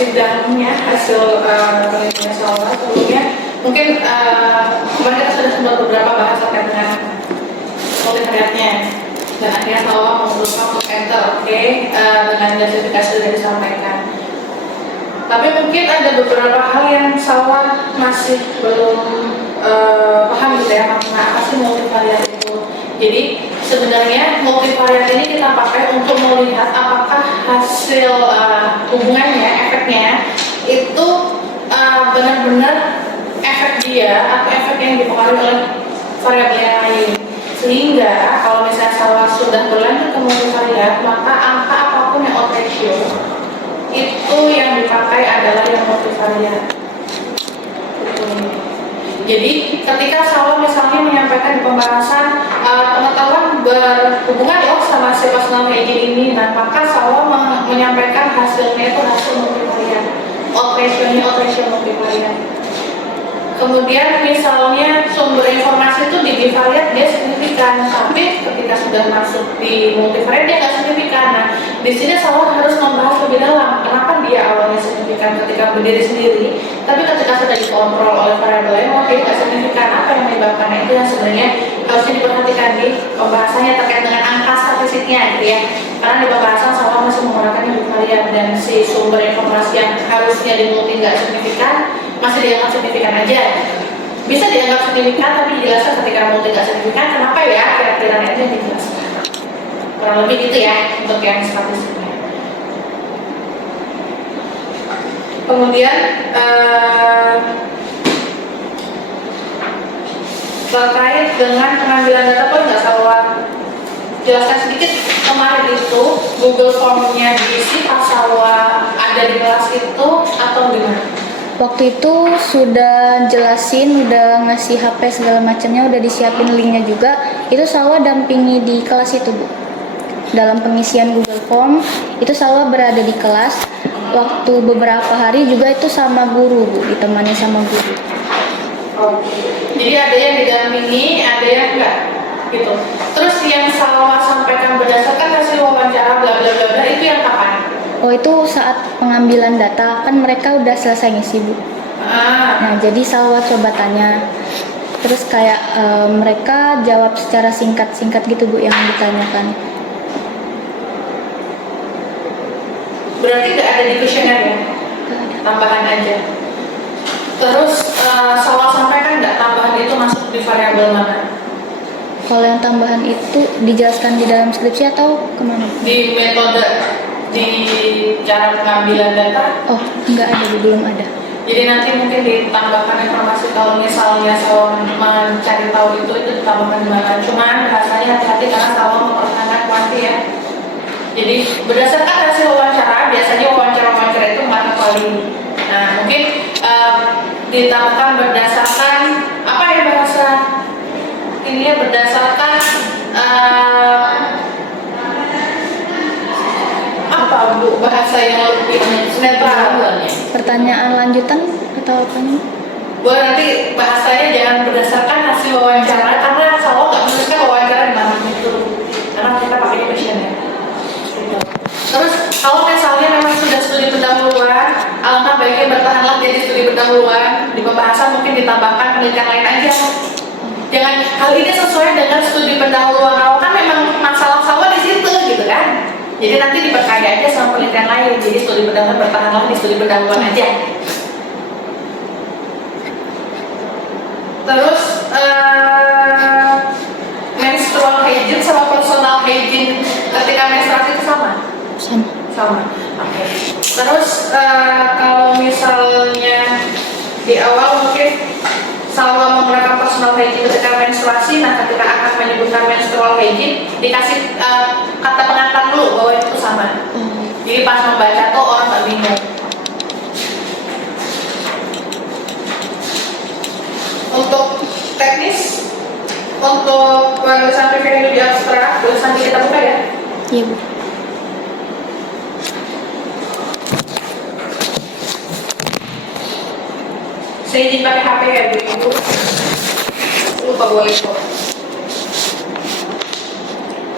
sidangnya hasil penelitian Salwa sebelumnya mungkin kemarin kita sudah sempat beberapa bahas terkait dengan multivariatnya dan akhirnya Salwa memutuskan untuk enter dengan justifikasi sudah disampaikan. Tapi mungkin ada beberapa hal yang Salwa masih belum paham gitu ya, makna apa sih multivariat itu. Jadi sebenarnya multivariat ini kita pakai untuk melihat apakah hasil hubungannya, efeknya itu benar-benar efek dia atau efek yang dipengaruhi oleh variabel yang lain. Sehingga kalau misalnya Salwa sudah berlanjut ke multivariat, maka angka apapun yang odd ratio itu yang dipakai adalah yang multivariat. Jadi ketika Salwa misalnya menyampaikan di pembahasan pengetahuan berhubungan loh sama si personal hygiene ini, nah maka Salwa menyampaikan hasilnya itu hasil multivariat, odd ratio multivariat. Kemudian misalnya sumber informasi itu di bivariat dia signifikan, tapi ketika sudah masuk di multivariat dia nggak signifikan. Nah, di sini Salwa harus membahas lebih dalam kenapa dia awalnya signifikan ketika berdiri sendiri, tapi ketika sudah dikontrol oleh variabel lain, dia nggak signifikan. Apa yang menyebabkannya itu yang sebenarnya harusnya diperhatikan di pembahasannya terkait dengan angka statistiknya, gitu ya. Karena di pembahasan Salwa masih menggunakan yang bivariat dan si sumber informasi yang harusnya di multi nggak signifikan masih dianggap signifikan aja. Bisa dianggap signifikan tapi dijelaskan ketika multi nggak signifikan kenapa ya, kira-kira itu yang dijelaskan. Kurang lebih gitu ya untuk yang statistiknya. Kemudian terkait dengan pengambilan data pun nggak Salwa jelaskan sedikit. Kemarin itu Google Form-nya diisi pas Salwa ada di kelas itu atau gimana? Waktu itu sudah jelasin, udah ngasih HP segala macamnya, udah disiapin linknya juga. Itu Salwa dampingi di kelas itu, Bu. Dalam pengisian Google Form, itu Salwa berada di kelas. Waktu beberapa hari juga itu sama guru, Bu, ditemani sama guru. Jadi ada yang didampingi, ada yang enggak, gitu. Terus yang Salwa sampaikan berdasarkan hasil wawancara bla bla bla itu yang kapan? Oh, itu saat pengambilan data, kan mereka udah selesai ngisi, Bu. Nah, jadi Salwa coba tanya. Terus kayak mereka jawab secara singkat-singkat gitu, Bu, yang ditanyakan. Berarti nggak ada di kuesioner ya? Tambahan aja. Terus Salwa sampaikan nggak tambahan itu masuk di variabel mana? Kalau yang tambahan itu dijelaskan di dalam skripsi atau kemana? Di metode, di cara pengambilan data? Oh, enggak ada, Bu, belum ada. Jadi nanti mungkin ditambahkan informasi kalau misalnya Salwa mencari tahu itu ditambahkan di mana. Cuman rasanya hati-hati karena Salwa mempertahankan kuanti ya. Jadi berdasarkan hasil wawancara, biasanya wawancara itu 4 kali. Nah mungkin ditambahkan berdasarkan apa ya bahasa ini ya, berdasarkan apa Bu bahasa yang lebih netral? Pertanyaan lanjutan atau apa nih? Boleh nanti bahasanya jangan berdasarkan hasil wawancara karena Salwa nggak menuliskan wawancara di mana itu karena kita pakai kuesioner. Terus kalau misalnya memang sudah studi pendahuluan, alangkah baiknya bertahanlah jadi studi pendahuluan. Di pembahasan mungkin ditambahkan penelitian lain aja. Jangan hal ini sesuai dengan studi pendahuluan awal, kan memang masalah Salwa di situ gitu kan. Jadi nanti diperkaya aja sama penelitian lain. Jadi studi pendahuluan bertahanlah di studi pendahuluan aja. Terus menstrual hygiene sama personal hygiene ketika menstruasi itu sama? Sama. Oke. Terus kalau misalnya di awal mungkin Salwa menggunakan personal hygiene ketika menstruasi, nah ketika akan menyebutkan menstrual hygiene dikasih kata pengantar dulu bahwa itu sama. Jadi pas membaca tuh orang nggak bingung. Untuk teknis, untuk penulisan review di abstrak, tulisan kita buka ya? Iya, Bu. Saya izin pakai HP ya Bu Ibu. Lupa boleh kok.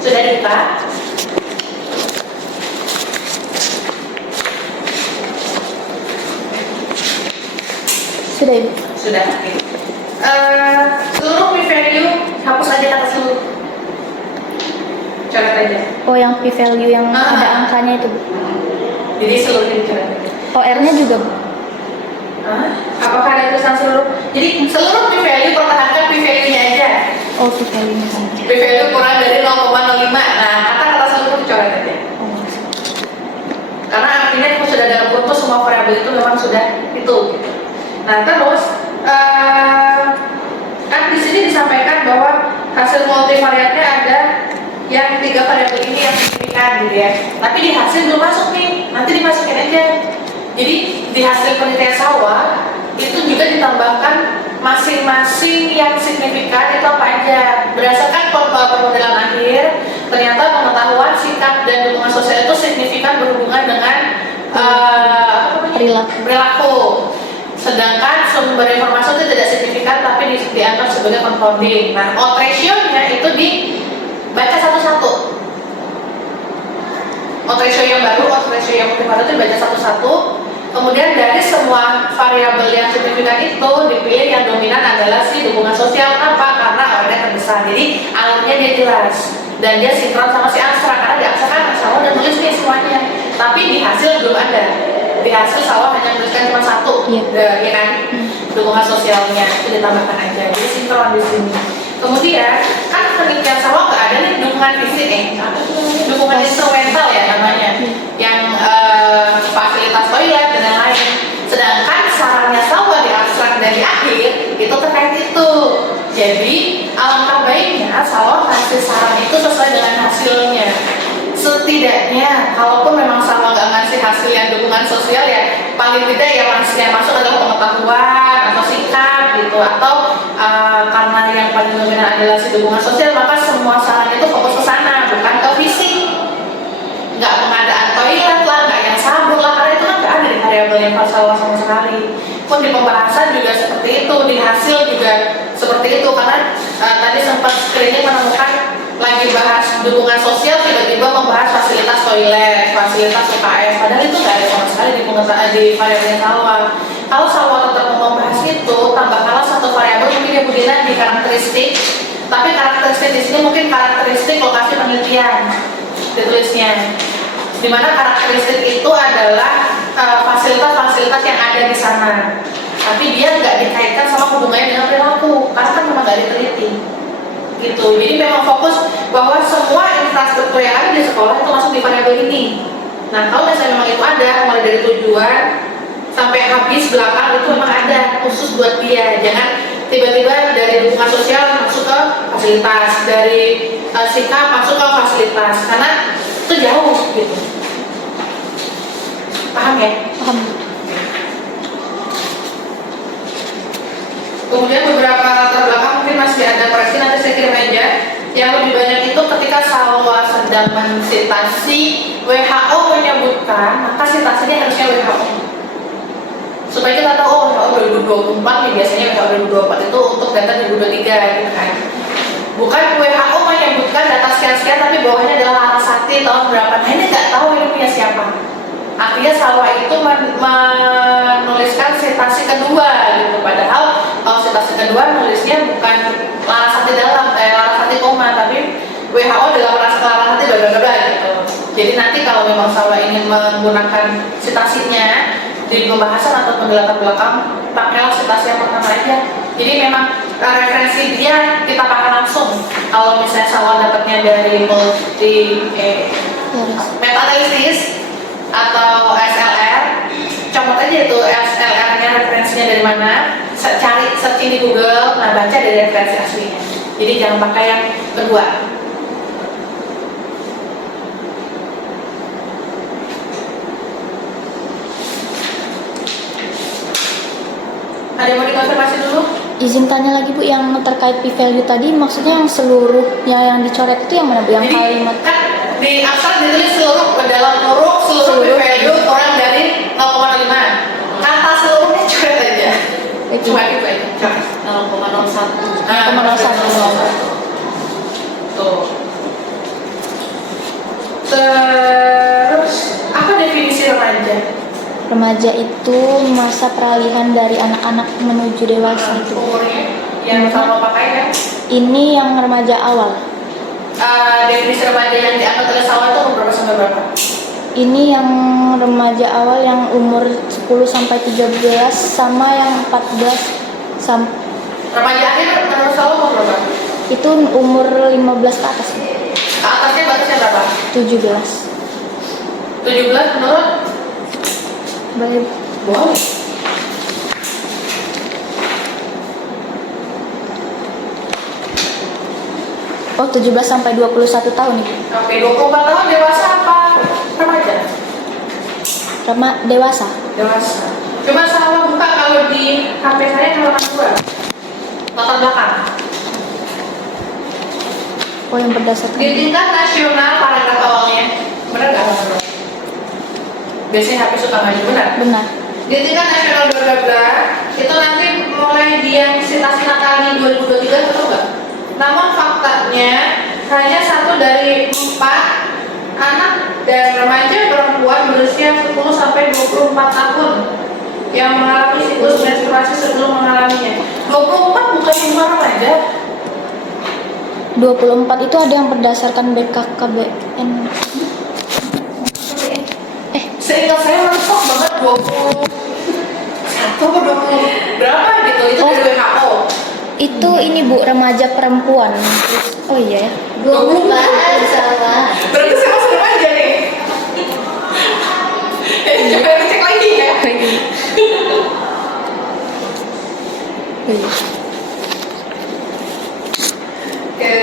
Sudah dibuka? Sudah Ibu. Sudah. Oke. Seluruh P value hapus aja kata seluruh. Coret aja. Oh, yang P value yang Ah. ada angkanya itu Bu. Jadi seluruhnya dicoret aja. Oh, R-nya juga Bu. Apakah ada tulisan seluruh? Jadi seluruh P value pertahankan P value-nya aja. Oh, P value-nya sama. P value kurang dari 0,05. Nah, kata-kata seluruh dicoret aja. Oh. Karena artinya kalau sudah dalam kursus semua variabel itu memang sudah itu. Gitu. Nah, terus kan di sini disampaikan bahwa hasil multivariatnya ada yang 3 variabel ini yang signifikan gitu ya. Tapi di hasil belum masuk nih, nanti dimasukin aja. Jadi di hasil penelitian sawah itu juga ditambahkan masing-masing yang signifikan itu apa aja. Berdasarkan permodelan akhir, ternyata pengetahuan, sikap, dan dukungan sosial itu signifikan berhubungan dengan perilaku. Sedangkan sumber informasi itu tidak signifikan tapi dianggap sebagai confounding. Nah, odds ratio-nya itu dibaca satu-satu. Odds ratio yang baru, odds ratio yang baru itu dibaca satu-satu. Kemudian dari semua variabel yang signifikan itu dipilih yang dominan adalah si dukungan sosial. Kenapa? Karena orangnya terbesar. Jadi alurnya dia jelas dan dia sinkron sama si abstrak. Karena di abstrak kan sama udah nulis nih semuanya. Tapi di hasil belum ada. Di hasil sawah hanya menuliskan cuma satu, ya kan? Dukungan sosialnya itu ditambahkan aja. Jadi sinkron di sini. Kemudian kan penelitian sawah nggak ada nih dukungan fisik, dukungan instrumental ya namanya, yang fasilitas toilet dan lain-lain. Sedangkan sarannya sawah di abstrak dari akhir itu terkait itu. Jadi alangkah baiknya sawah kasih saran itu sesuai dengan hasilnya. Setidaknya, kalaupun memang sama nggak ngasih hasil yang dukungan sosial ya, paling tidak yang masuk adalah pengetahuan atau sikap gitu, atau karena yang paling dominan adalah si dukungan sosial, maka semua saran itu fokus ke sana, bukan ke fisik. Nggak pengadaan toilet lah, nggak yang sabun lah, karena itu kan nggak ada di variabel yang sawah sama sekali. Pun di pembahasan juga seperti itu, di hasil juga seperti itu, karena tadi sempat screening menemukan lagi bahas dukungan sosial tiba-tiba membahas fasilitas toilet, fasilitas UKS, padahal itu nggak ada sama sekali di variabel sawah. Kalau sawah tetap mau membahas itu, tambahkanlah satu variabel mungkin ya Budina di karakteristik, tapi karakteristik di sini mungkin karakteristik lokasi penelitian ditulisnya, dimana karakteristik itu adalah fasilitas-fasilitas yang ada di sana, tapi dia nggak dikaitkan sama hubungannya dengan perilaku, karena kan memang nggak diteliti. Gitu. Jadi memang fokus bahwa semua infrastruktur yang ada di sekolah itu masuk di variabel ini. Nah, kalau misalnya memang itu ada, mulai dari tujuan sampai habis belakang itu memang ada khusus buat dia. Jangan tiba-tiba dari dukungan sosial masuk ke fasilitas, dari sikap masuk ke fasilitas, karena itu jauh gitu. Paham ya? Paham. Kemudian beberapa latar belakang mungkin masih ada koreksi, nanti saya kirim aja. Yang lebih banyak itu ketika sawah sedang mensitasi, WHO menyebutkan, maka sitasinya harusnya WHO. Supaya kita tahu, oh WHO 2024 nih, biasanya WHO 2024 itu untuk data 2023 gitu kan. Bukan WHO menyebutkan data sekian-sekian, tapi bawahnya adalah Larasati tahun berapa. Nah ini nggak tahu ini punya siapa. Artinya sawah itu menuliskan sitasi kedua gitu, padahal kalau sitasi kedua nulisnya bukan Larasati dalam Larasati koma, tapi WHO dalam Larasati bla gitu. Jadi nanti kalau memang sawah ingin menggunakan sitasinya di pembahasan atau penjelasan belakang, pakailah sitasi yang pertama aja. Jadi memang referensi dia kita pakai langsung. Kalau misalnya sawah dapatnya dari meta-analisis atau SLR, comot aja itu SLR-nya referensinya dari mana, cari searching di Google, nah baca dari referensi aslinya. Jadi jangan pakai yang kedua. Ada yang mau dikonfirmasi dulu? Izin tanya lagi Bu, yang terkait p-value tadi maksudnya yang seluruhnya yang dicoret itu yang mana Bu? Yang jadi, kalimat kan di abstrak ditulis seluruh dalam huruf seluruh p-value kurang dari 0,5. Kata seluruhnya coret aja. Cuma itu aja. 0,01. 0,01. Tuh. Terus apa definisi remaja? Remaja itu masa peralihan dari anak-anak menuju dewasa itu. Umurnya yang sama pakai kan? Ini yang remaja awal. Definisi remaja yang diangkat oleh Salwa itu umur berapa sampai berapa? Ini yang remaja awal yang umur 10 sampai 13 sama yang 14 sampai Remaja akhir menurut Salwa umur berapa? itu umur 15 ke atas. Ke atasnya batasnya berapa? 17. 17 menurut? Baik. Boleh. Oh, 17 sampai 21 tahun Ibu. Oke, 24 tahun dewasa apa remaja? Dewasa. Dewasa. Coba Salwa buka kalau di HP saya halaman 2. Latar belakang. Oh, yang berdasarkan. Di tingkat nasional paragraf awalnya. Benar nggak? Biasanya HP suka maju, benar? Benar. Di tingkat nasional bla bla itu nanti mulai di yang sitasi Natali 2023 atau enggak? Namun faktanya hanya 1 dari 4 anak dan remaja perempuan berusia 10 sampai 24 tahun yang mengalami siklus menstruasi sebelum mengalaminya. 24 bukan semua remaja. 24 itu ada yang berdasarkan BKKBN. Seingat saya mentok banget 21 atau 20 berapa gitu itu dari WHO. Itu ini Bu, remaja perempuan. Oh iya ya. 24 sama. Berarti saya masuk remaja nih. Coba dicek lagi ya. Iya. Oke.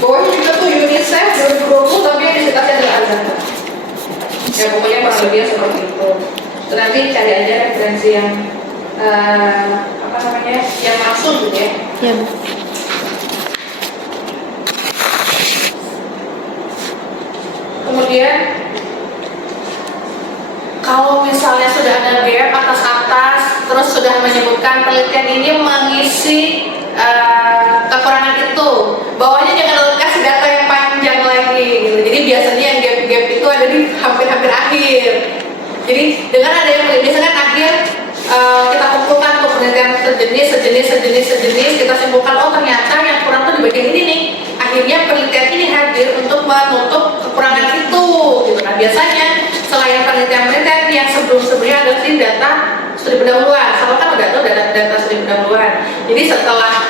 Bawahnya juga tuh UNICEF 2020 tapi yang disitasi adalah Alzheimer. Ya pokoknya pas dia seperti itu. Terus nanti cari aja referensi yang apa namanya yang langsung gitu ya. Ya Bu. Kemudian kalau misalnya sudah ada gap atas-atas, terus sudah menyebutkan penelitian ini mengisi kekurangan itu, bawahnya jangan kasih data yang panjang lagi gitu. Jadi biasanya yang gap-gap itu ada di hampir-hampir akhir. Jadi dengan ada yang biasanya kan akhir kita kumpulkan tuh penelitian sejenis, kita simpulkan oh ternyata yang kurang tuh di bagian ini nih. Akhirnya penelitian ini hadir untuk menutup kekurangan itu gitu. Nah biasanya selain penelitian-penelitian yang sebelum-sebelumnya adalah sih data studi pendahuluan. Sama kan udah tuh data studi pendahuluan. Jadi setelah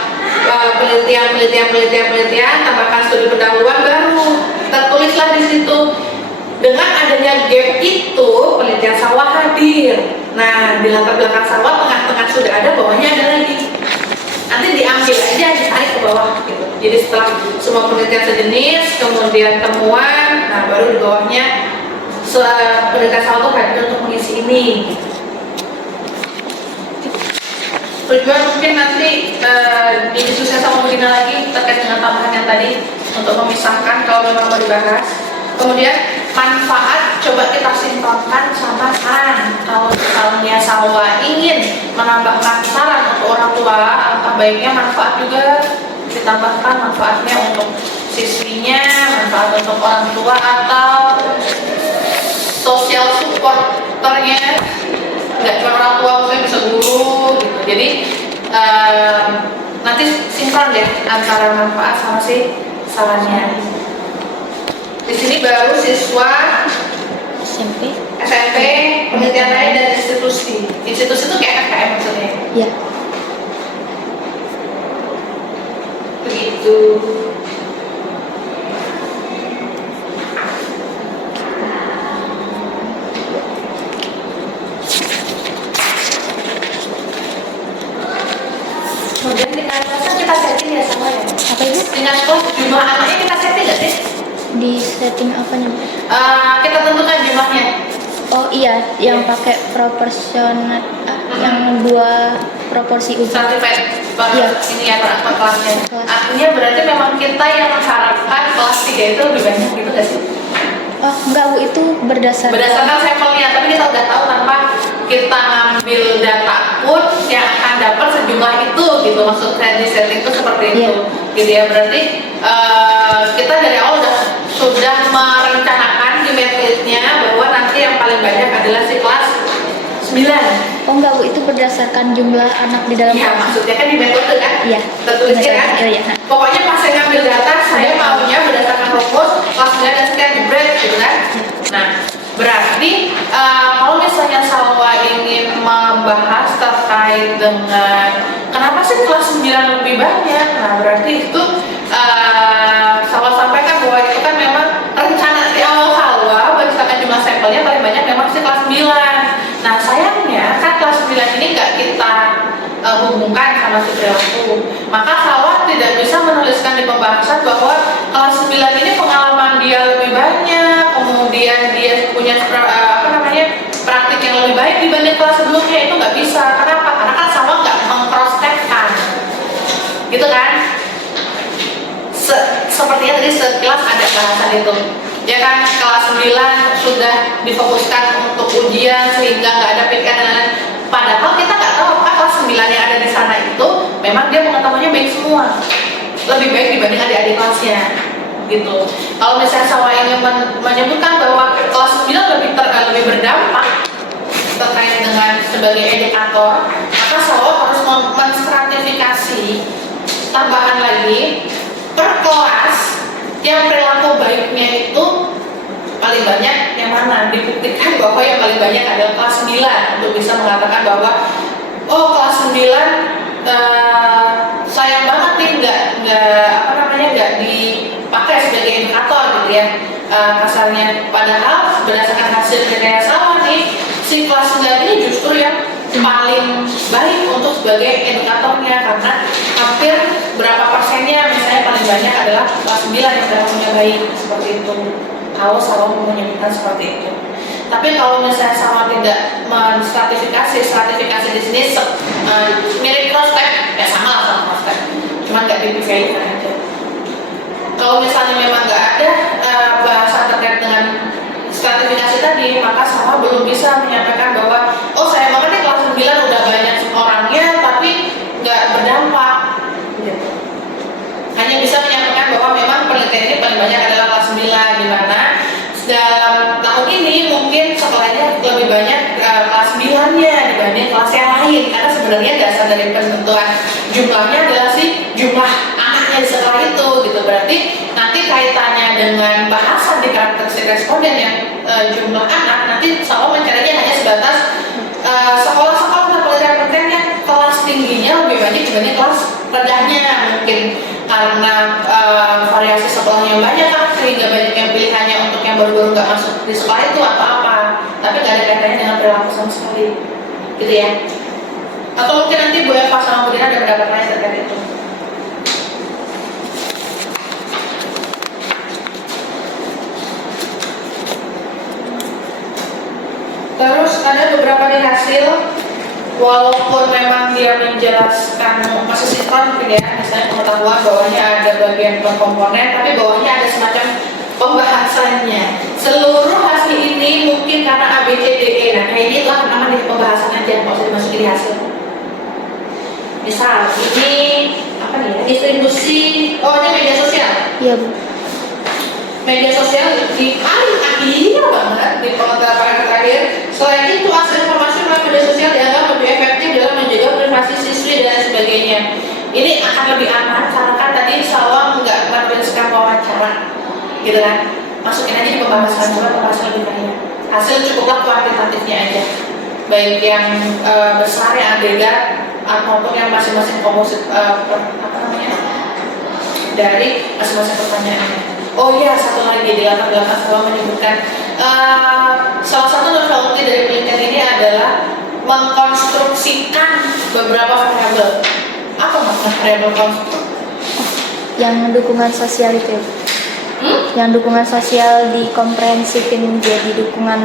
penelitian tambahkan studi pendahuluan baru tertulislah di situ. Dengan adanya gap itu penelitian Salwa hadir. Nah di latar belakang Salwa tengah-tengah sudah ada, bawahnya ada lagi. Nanti diambil aja, ditarik ke bawah gitu. Jadi setelah semua penelitian sejenis, kemudian temuan, nah baru di bawahnya penelitian Salwa itu hadir untuk mengisi ini. Tujuan mungkin nanti didiskusikan sama Budina lagi terkait dengan tambahan yang tadi untuk memisahkan kalau memang mau dibahas. Kemudian manfaat coba kita sinkronkan sama saran. Kalau misalnya Salwa ingin menambahkan saran untuk orang tua, alangkah baiknya manfaat juga ditambahkan, manfaatnya untuk siswinya, manfaat untuk orang tua atau social supporternya, nggak cuma orang tua, maksudnya bisa guru gitu. Jadi nanti sinkron deh antara manfaat sama si sarannya. Di sini baru siswa SMP. penelitian lain dan institusi. Institusi itu kayak FKM maksudnya. Ya. Begitu. Kemudian di kelas kita setting ya sama ya. Apa itu? Dengan kelas jumlah anaknya kita setting nggak sih? Di setting apanya? Kita tentukan jumlahnya. Oh iya, yang pakai proporsional, yang 2 proporsi ujung. Certified Iya. ini ya per kelasnya. Kelas. Artinya berarti memang kita yang mengharapkan kelas 3 itu lebih banyak gitu nggak sih? Oh enggak Bu, itu Berdasarkan sampelnya, tapi kita udah tahu tanpa kita ngambil data pun yang akan dapat sejumlah itu gitu. Maksud saya di setting itu seperti itu. Iya. Gitu ya, berarti kita dari awal sudah merencanakan di medlitnya bahwa nanti yang paling adalah si kelas 9. Oh enggak Bu, itu berdasarkan jumlah anak di dalam Iya, kelas. maksudnya kan di metode kan? Iya. Tertulisnya kan? Iya. Pokoknya pas saya ngambil data, saya maunya berdasarkan rumus, kelas 9 dan sekian jebret gitu kan? Nah, berarti kalau misalnya Salwa ingin membahas terkait dengan kenapa sih kelas 9 lebih banyak, nah berarti itu Salwa sampaikan bahwa itu kan memang rencana di awal Salwa berdasarkan jumlah sampelnya paling banyak memang sih kelas 9. Nah sayangnya kan kelas 9 ini nggak kita hubungkan sama si perilaku, maka Salwa tidak bisa menuliskan di pembahasan bahwa kelas 9 ini pengalaman dia lebih banyak, kemudian dia punya praktik yang lebih baik dibanding kelas sebelumnya. Itu nggak bisa. Kenapa? Karena kan Salwa nggak meng-cross-check-kan, gitu kan? Sepertinya tadi sekilas ada bahasan itu, ya kan? Kelas 9 sudah difokuskan untuk ujian sehingga nggak ada pikiran dan lain-lain. Padahal kita nggak tahu apakah kelas 9 yang ada di sana itu memang dia pengetahuannya baik semua, lebih baik dibanding adik-adik kelasnya, gitu. Kalau misalnya Salwa ingin menyebutkan bahwa kelas 9 lebih berdampak terkait dengan sebagai edukator, maka Salwa harus menstratifikasi tambahan lagi per kelas yang perilaku baiknya itu paling banyak yang mana. Dibuktikan bahwa yang paling banyak adalah kelas 9 untuk bisa mengatakan bahwa oh kelas 9 sayang banget nih nggak dipakai sebagai indikator gitu ya, kasarnya. Padahal berdasarkan hasil penilaian Salwa nih, si kelas 9 ini justru yang paling baik untuk sebagai edukatornya, karena hampir berapa persennya misalnya paling banyak adalah kelas 9 yang perilakunya baik, seperti itu. Kalau Salwa menyebutkan seperti itu. Tapi kalau misalnya Salwa tidak stratifikasi di sini mirip cross-check, ya sama lah sama cross-check, cuma nggak dipilih aja. Kalau misalnya memang nggak ada bahasan terkait dengan stratifikasi tadi, maka Salwa belum bisa menyampaikan bahwa oh saya banget nih kelas 9 udah banyak orangnya tapi nggak berdampak gitu. Hanya bisa menyampaikan bahwa memang penelitian ini paling banyak adalah kelas 9, di mana dalam tahun ini mungkin sekolahnya lebih banyak kelas 9-nya dibanding kelas yang lain, karena sebenarnya dasar dari penentuan jumlahnya adalah si jumlah anaknya di sekolah itu gitu. Berarti nanti kaitannya dengan bahasan di karakteristik responden yang jumlah anak, nanti Salwa mencarinya hanya sebatas sekolah-sekolah terpelitian penelitian yang kelas tingginya lebih banyak dibanding kelas rendahnya, mungkin karena variasi sekolahnya yang banyak kan, sehingga banyak yang pilihannya untuk yang baru-baru nggak masuk di sekolah itu atau apa, tapi nggak ada kaitannya dengan perilaku sama sekali, gitu ya. Atau mungkin nanti Bu Eva sama Bu Dina ada pendapat lain terkait itu. Terus ada beberapa di hasil, walaupun memang dia menjelaskan masih sinkron mungkin ya, misalnya pengetahuan bawahnya ada bagian komponen, tapi bawahnya ada semacam pembahasannya. Seluruh hasil ini mungkin karena ABCDE, nah kayaknya itu akan aman di pembahasan aja, nggak usah dimasukin di hasil. Misal ini apa nih ya, distribusi, oh ini media sosial. Iya Bu. Media sosial di paling akhir banget di pengetahuan terakhir. Selain itu, akses informasi melalui media sosial dianggap lebih efektif dalam menjaga privasi siswi dan sebagainya. Ini akan lebih aman karena kan tadi Salwa nggak menuliskan wawancara, gitu kan? Masukin aja di pembahasan, cuma pembahasan lebih banyak. Hasil cukuplah kuantitatifnya aja, baik yang besar yang agregat ataupun yang masing-masing komposit dari masing-masing pertanyaannya. Oh iya, satu lagi di latar belakang Salwa menyebutkan salah satu novelty dari penelitian ini adalah mengkonstruksikan beberapa variabel. Apa maksudnya variabel konstruk? Yang dukungan sosial itu ya Bu. Yang dukungan sosial dikomprehensifin jadi dukungan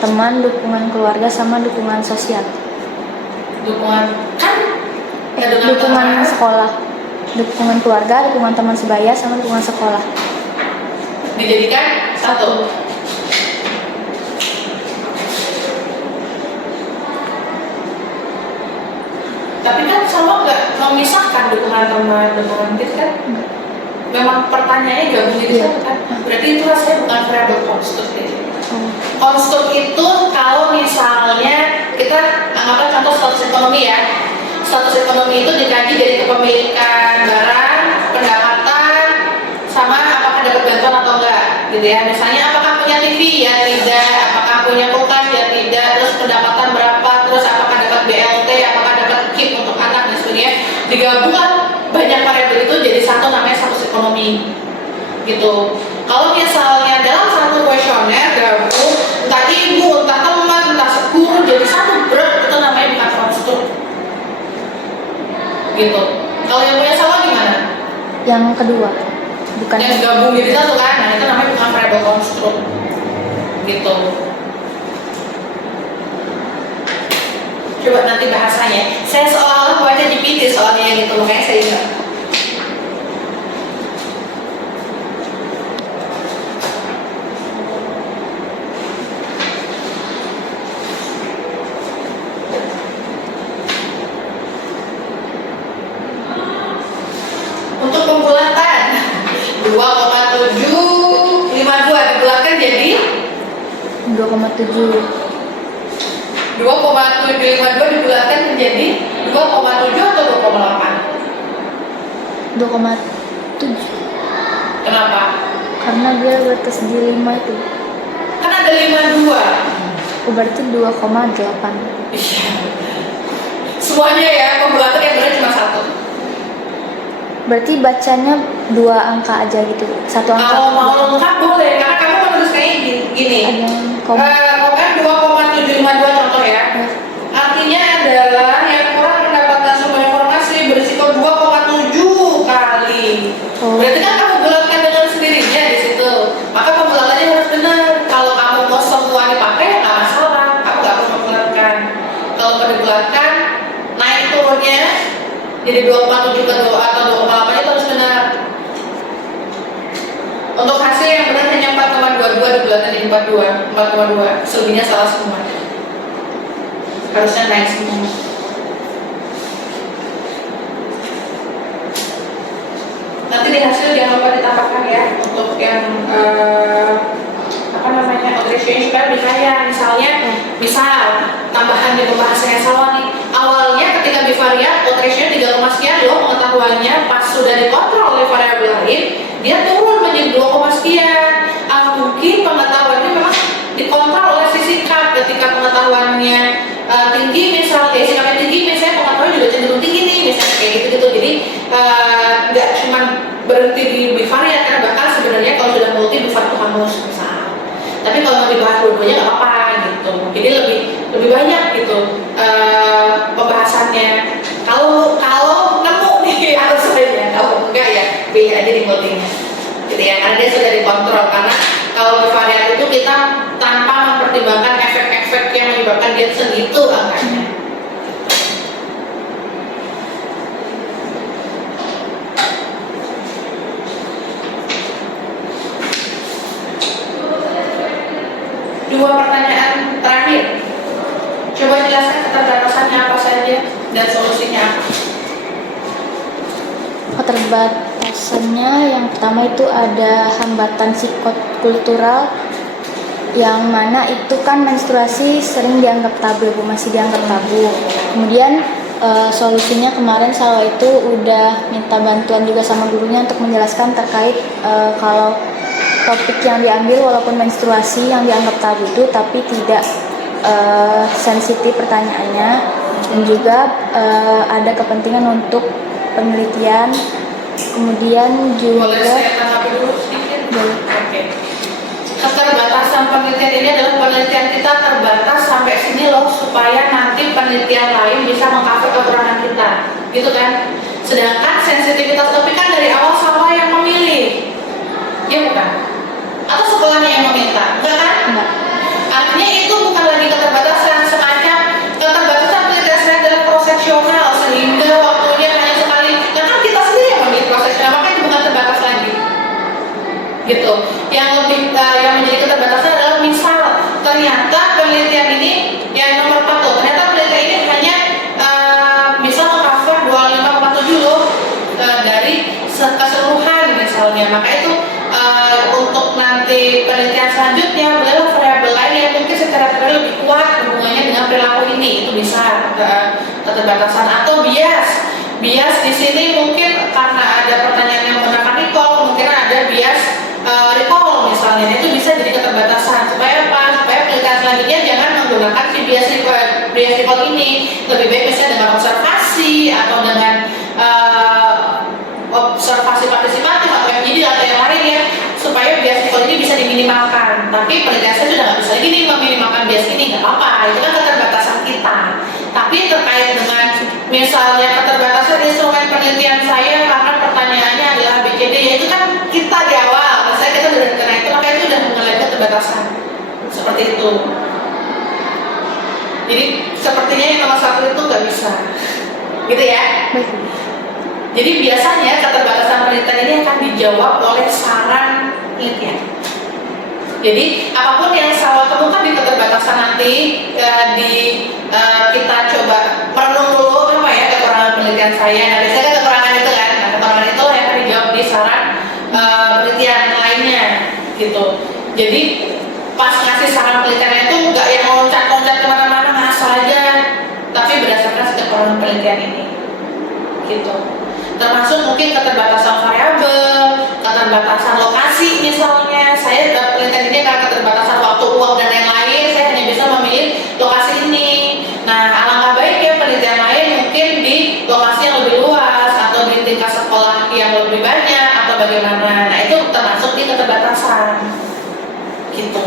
teman, dukungan keluarga, sama dukungan sosial. Dukungan kan? Dukungan sekolah, dukungan keluarga, dukungan teman sebaya, sama dukungan sekolah. Dijadikan satu. Tapi kan Salwa nggak memisahkan dukungan teman, dukungan gitu kan? Memang pertanyaannya gabung jadi satu kan? Berarti itu rasanya bukan variabel konstruk gitu. Konstruk itu kalau misalnya kita anggaplah contoh status ekonomi ya. Status ekonomi itu dikaji dari kepemilikan barang, pendapatan, sama apakah dapat bantuan atau enggak, gitu ya. Misalnya apakah punya TV ya tidak, apakah punya kulkas ya tidak, terus pendapatan berapa, terus apakah dapat BLT, apakah dapat KIP untuk anak dan sebagainya. Digabungkan banyak variabel itu jadi satu namanya status ekonomi, gitu. Kalau misalnya dalam satu kuesioner gabung entah ibu, entah teman, entah seguru jadi satu berat, itu namanya bukan konstruk, gitu. Kalau yang punya salah gimana? Yang kedua, bukan Yang gabung jadi satu kan, nah itu namanya bukan variabel konstruk, gitu. Coba nanti bahasanya. Saya seolah-olah baca GPT soalnya yang itu, makanya saya ingat. Untuk pembulatan 2,752 dibulatkan jadi 2,7. 2,752 dibulatkan menjadi 2,7 atau 2,8? 2,7. Kenapa? Karena dia batas di 5 itu. Kan ada 52. Oh, berarti 2,8. Iya. Semuanya ya, pembulatan yang benar cuma satu. Berarti bacanya 2 angka aja gitu. Satu angka. Kalau mau lengkap boleh, karena kamu menuliskannya gini. Ada yang koma. Pokoknya 2,752 contoh ya. Artinya adalah yang kurang mendapatkan sumber informasi berisiko 2,7 kali. Oh. Berarti kan kamu bulatkan dengan sendirinya di situ. Maka pembulatannya harus benar. Kalau kamu mau semua dipakai ya nggak masalah. Kamu nggak perlu membulatkan. Kalau mau dibulatkan, naik turunnya jadi 2,7 ke 2 atau 2,8 itu harus benar. Untuk hasil yang benar hanya 4,22 dibulatkan jadi 4,2. Selebihnya salah semua. Harusnya naik semua. Nanti di hasil jangan lupa ditambahkan ya untuk yang apa namanya alteration supaya lebih kaya. Misal tambahan di pembahasannya Salwa nih. Awalnya ketika bivariat alteration 3, sekian loh pengetahuannya, pas sudah dikontrol oleh variabel lain dia turun menjadi 2, sekian. Mungkin pengetahuannya memang dikontrol oleh si sikap. Ketika pengetahuannya tinggi misalnya, sikapnya tinggi misalnya pengetahuan juga cenderung tinggi nih misalnya kayak gitu. Jadi nggak cuma berhenti di bivariat, karena bahkan sebenarnya kalau sudah multi bivariat itu hangus misal. Tapi kalau mau dibahas dua-duanya nggak apa-apa gitu. Jadi lebih banyak gitu pembahasannya. Kalau nemu nih harus saja, kalau enggak ya pilih aja di multinya. Gitu ya, karena dia sudah dikontrol. Karena kalau bivariat itu kita tanpa mempertimbangkan efek-efek yang menyebabkan dia segitu angkanya. Dua pertanyaan terakhir. Coba jelaskan keterbatasannya apa saja dan solusinya apa. Keterbatasannya yang pertama itu ada hambatan psikokultural, yang mana itu kan menstruasi sering dianggap tabu, masih dianggap tabu. Kemudian solusinya kemarin Salwa itu udah minta bantuan juga sama gurunya untuk menjelaskan terkait kalau topik yang diambil walaupun menstruasi yang dianggap tabu itu tapi tidak sensitif pertanyaannya, dan juga ada kepentingan untuk penelitian. Kemudian juga Boleh saya tanggapi dulu sedikit? Boleh. Oke. Keterbatasan penelitian ini adalah penelitian kita terbatas sampai sini loh, supaya nanti penelitian lain bisa mengcover kekurangan kita, gitu kan? Sedangkan sensitivitas topik kan dari awal Salwa yang memilih, ya bukan? Atau sekolahnya yang meminta, enggak kan? enggak. Artinya itu bukan lagi keterbatasan, semacam keterbatasan penelitian saya adalah proseksional, sehingga waktunya hanya sekali. Karena kita sendiri yang memilih proseksional, maka itu bukan terbatas lagi. Gitu. Yang menjadi keterbatasan adalah misal ternyata penelitian ini yang nomor 4 tuh, ternyata penelitian ini hanya bisa meng-cover 25,7 loh dari keseluruhan misalnya. Maka itu untuk nanti penelitian selanjutnya bolehlah variabel ini, itu bisa keterbatasan. Atau bias di sini mungkin karena ada pertanyaan yang menggunakan recall, mungkin ada bias recall misalnya, itu bisa jadi keterbatasan. Supaya apa? Supaya penelitian selanjutnya jangan menggunakan si bias recall ini, lebih baik misalnya dengan observasi atau dengan observasi partisipatif atau FGD atau yang lain ya, supaya bias recall ini bisa diminimalkan. Tapi penelitian saya sudah nggak bisa lagi nih meminimalkan bias ini, nggak apa-apa, itu kan keterbatasan kita. Tapi terkait dengan misalnya keterbatasan instrumen penelitian saya karena pertanyaannya adalah BCD, ya itu kan kita di awal, misalnya kita sudah kena itu, maka itu sudah mengalami keterbatasan seperti itu. Jadi sepertinya yang nomor 1 itu nggak bisa, gitu ya. Jadi biasanya keterbatasan penelitian ini akan dijawab oleh saran penelitian. Jadi apapun yang saya temukan di keterbatasan nanti kita coba merenung dulu apa ya kekurangan penelitian saya. Nah biasanya kekurangan itu kan, nah kekurangan itu yang akan dijawab di saran penelitian lainnya gitu. Jadi pas ngasih saran penelitian itu nggak yang loncat-loncat kemana-mana ngasal aja, tapi berdasarkan kekurangan penelitian ini gitu. Termasuk mungkin keterbatasan variabel, keterbatasan lokasi misalnya. Saya penelitian ini karena keterbatasan waktu, uang dan yang lain, saya hanya bisa memilih lokasi ini. Nah, alangkah baiknya penelitian lain mungkin di lokasi yang lebih luas atau di tingkat sekolah yang lebih banyak atau bagaimana. Nah, itu termasuk di keterbatasan gitu.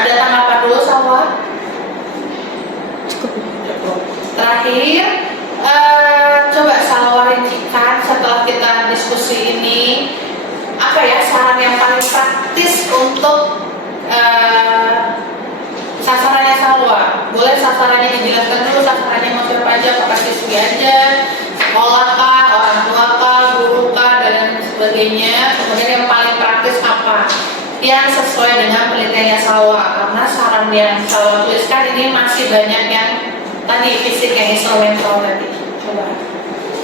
Ada tanggapan dulu sama? Terakhir, coba Salwa rincikan setelah kita diskusi ini, apa ya saran yang paling praktis untuk sasarannya Salwa? Boleh sasarannya dijelaskan dulu, sasarannya mau siapa aja, apakah siswi aja, sekolah kah, orang tua kah, guru kah, dan lain sebagainya. Kemudian yang paling praktis apa? Yang sesuai dengan penelitiannya Salwa, karena saran yang Salwa tuliskan ini masih banyak yang tadi fisik yang instrumental tadi. Coba.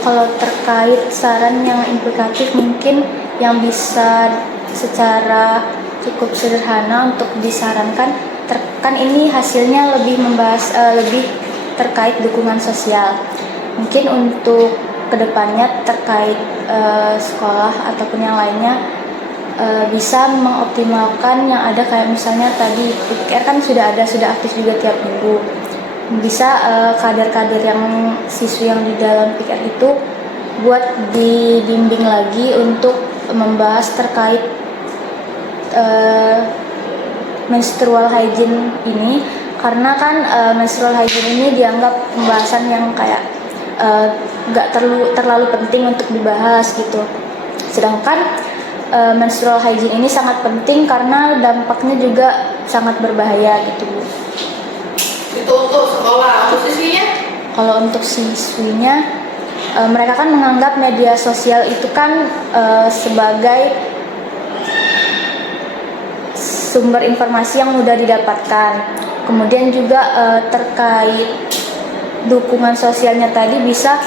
Kalau terkait saran yang implikatif, mungkin yang bisa secara cukup sederhana untuk disarankan, kan ini hasilnya lebih membahas lebih terkait dukungan sosial. Mungkin untuk kedepannya terkait sekolah ataupun yang lainnya bisa mengoptimalkan yang ada kayak misalnya tadi UPKR kan sudah aktif juga tiap minggu. Bisa kader-kader yang siswi yang di dalam PKR itu buat dibimbing lagi untuk membahas terkait menstrual hygiene ini, karena kan menstrual hygiene ini dianggap pembahasan yang kayak nggak terlalu penting untuk dibahas gitu. Sedangkan menstrual hygiene ini sangat penting karena dampaknya juga sangat berbahaya gitu Bu. Itu untuk sekolah, untuk siswinya? Kalau untuk siswinya, mereka kan menganggap media sosial itu kan sebagai sumber informasi yang mudah didapatkan. Kemudian juga terkait dukungan sosialnya tadi bisa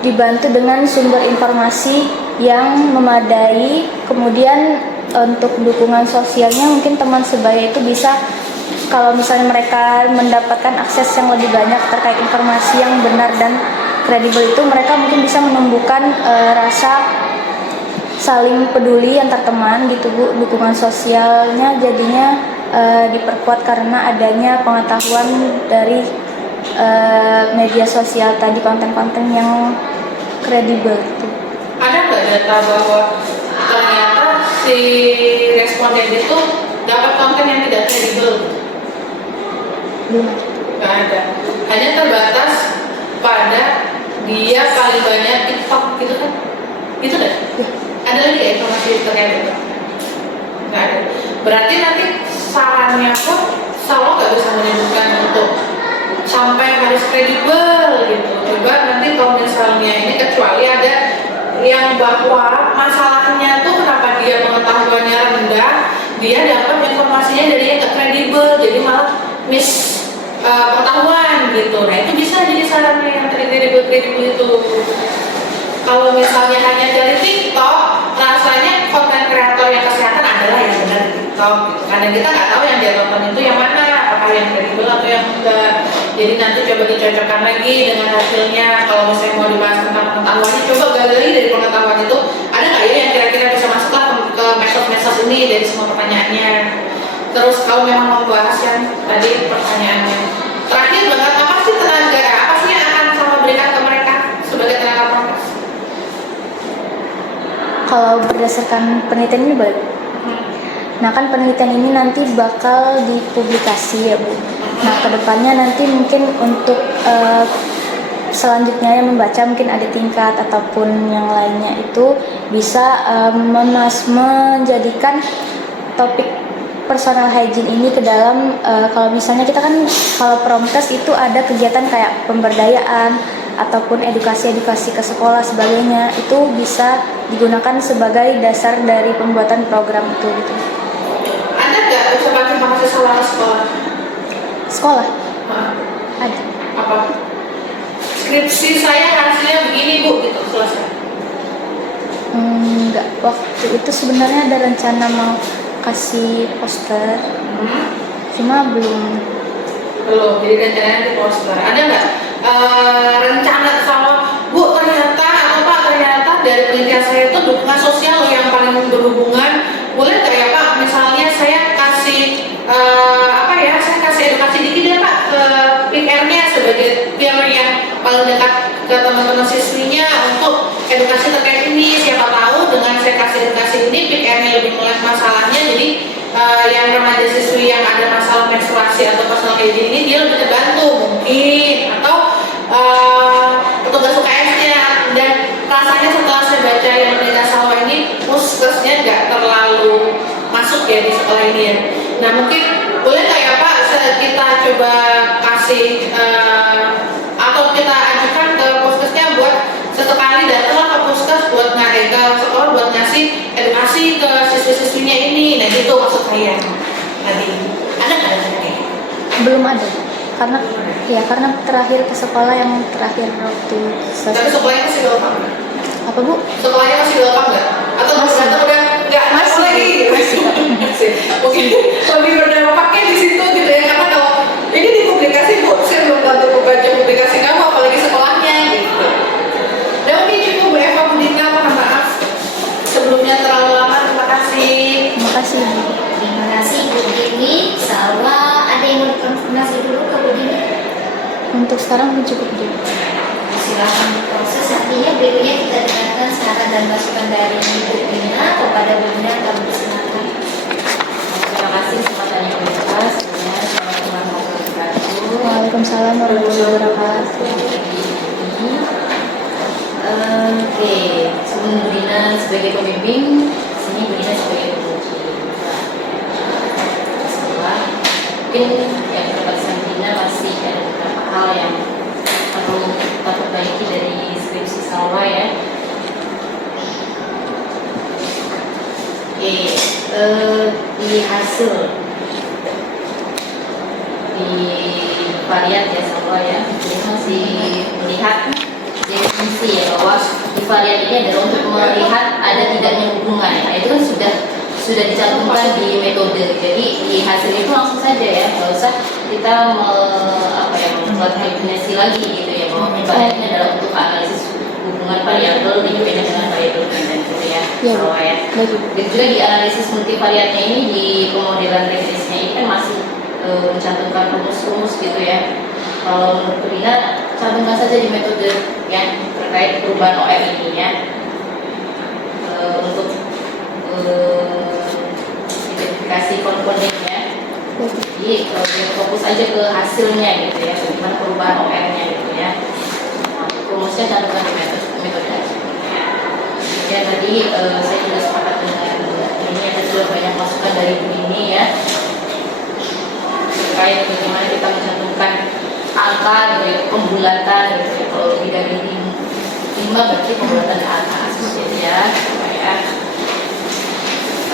dibantu dengan sumber informasi yang memadai. Kemudian untuk dukungan sosialnya mungkin teman sebaya itu bisa, kalau misalnya mereka mendapatkan akses yang lebih banyak terkait informasi yang benar dan kredibel, itu mereka mungkin bisa menumbuhkan rasa saling peduli antar teman gitu Bu. Dukungan sosialnya jadinya diperkuat karena adanya pengetahuan dari media sosial tadi, konten-konten yang kredibel gitu. Ada nggak data bahwa ternyata si responden itu dapat konten yang tidak kredibel? Belum. Nggak ada. Hanya terbatas pada dia paling banyak TikTok gitu kan? Gitu deh. Ada lagi ya informasi terkait itu? Nggak ada. Berarti nanti sarannya pun Salwa nggak bisa menyebutkan untuk sampai harus kredibel gitu. Coba nanti kalau misalnya ini, kecuali ada yang bahwa masalahnya tuh kenapa dia pengetahuannya rendah, dia dapat informasinya dari yang nggak kredibel, jadi malah pengetahuan gitu. Nah itu bisa jadi sarannya yang kredibel itu. Kalau misalnya hanya dari TikTok, rasanya konten kreator yang kesehatan adalah yang benar di TikTok. stop gitu kan, dan kita nggak tahu yang dia tonton itu yang mana, apakah yang kredibel atau yang enggak. Jadi nanti coba dicocokkan lagi dengan hasilnya. Kalau misalnya mau dibahas tentang pengetahuannya, coba gali dari pengetahuan itu ada nggak ya yang kira-kira bisa masuklah ke medsos-medsos ini dari semua pertanyaannya. Terus kalau memang mau bahas yang tadi pertanyaannya terakhir banget, apa sih tenaga, apa sih yang akan sama berikan ke mereka sebagai tenaga prokes? Kalau berdasarkan penelitian ini baik. Nah kan penelitian ini nanti bakal dipublikasi ya Bu. Nah kedepannya nanti mungkin untuk selanjutnya yang membaca mungkin ada tingkat ataupun yang lainnya itu bisa menjadikan topik personal hygiene ini ke dalam kalau misalnya kita kan kalau promkes itu ada kegiatan kayak pemberdayaan ataupun edukasi-edukasi ke sekolah sebagainya, itu bisa digunakan sebagai dasar dari pembuatan program itu gitu. Ada nggak ucapan terima kasih selama sekolah? Sekolah? Hah? Ada. Apa? Skripsi saya hasilnya begini Bu, gitu, selesai. Enggak, waktu itu sebenarnya ada rencana mau kasih poster, cuma belum. Jadi rencananya di poster. Ada nggak rencana sama Bu, ternyata atau Pak, ternyata dari penelitian saya itu dukungan sosial loh yang paling berhubungan. Boleh nggak ya Pak, misalnya saya kasih saya kasih edukasi dikit ya Pak ke PR-nya sebagai peer yang paling dekat ke teman-teman siswinya untuk edukasi terkait ini. Siapa tahu dengan saya kasih edukasi ini, PR-nya lebih melek masalahnya, jadi yang remaja siswi yang ada masalah menstruasi atau personal hygiene ini dia lebih terbantu mungkin, atau petugas UKS-nya. Dan rasanya setelah saya baca yang berita Salwa ini, puskesnya nggak terlalu masuk ya di sekolah ini ya. Nah mungkin boleh nggak ya Pak kita coba kasih atau kita ajukan ke puskesnya buat sesekali datanglah ke puskes buat ke sekolah buat ngasih edukasi ke siswi-siswinya ini. Nah gitu maksud saya tadi. Ada nggak kayak? Belum ada, karena terakhir ke sekolah yang terakhir waktu Tapi sekolahnya masih welcome nggak? apa Bu? Sekolahnya masih welcome nggak? Atau Masih. udah nggak Masih. lagi? Masih. Masih. Mungkin lebih berdampaknya di situ gitu ya, karena kalau ini dipublikasi Bu, saya belum tentu membaca publikasi kamu apalagi sekolahnya gitu. Dan mungkin cukup Bu Eva Budita, mohon maaf sebelumnya terlalu lama. Terima kasih. Terima kasih Bu. Terima kasih Bu Dini. Salwa, ada yang mau dikonfirmasi dulu ke Bu Dini? Untuk sekarang cukup dulu. Silakan proses. Artinya berikutnya kita dengarkan saran dan masukan dari Bu Dina kepada Bu Dina. Kami persilakan. Terima kasih kesempatan yang diberikan. Sebelumnya Assalamualaikum warahmatullahi wabarakatuh. Waalaikumsalam warahmatullahi wabarakatuh. Oke, sebelum Bu Dina sebagai pembimbing, sini Bu Dina sebagai penguji. Mungkin yang terbatas Bu Dina masih ada beberapa hal yang perlu kita perbaiki dari skripsi Salwa ya. Oke, di hasil di varian ya Salwa ya, jadi masih melihat definisi ya bahwa di varian ini adalah untuk melihat ada tidaknya hubungan. Nah itu kan sudah dicantumkan di metode. Jadi di hasil itu langsung saja ya, nggak usah kita membuat definisi lagi gitu ya, bahwa varian ini adalah untuk analisis hubungan variabel independen dengan variabel dependen gitu ya. Iya, Bu. Salwa ya. Baik, Bu. Dan juga di analisis multivariatnya ini, di pemodelan regresnya ini kan masih mencantumkan rumus-rumus gitu ya. Kalau menurut Bu Dina, cantumkan saja di metode yang terkait perubahan OR ini ya, untuk identifikasi komponennya. Jadi fokus aja ke hasilnya gitu ya, bagaimana perubahan OR-nya gitu ya. Rumusnya cantumkan di metode aja. Ya tadi saya juga sepakat dengan ini, ada sudah banyak masukan dari Bu ini ya, terkait bagaimana kita mencantumkan angka dari pembulatan gitu ya. Kalau lebih dari 5 berarti pembulatan ke atas gitu ya.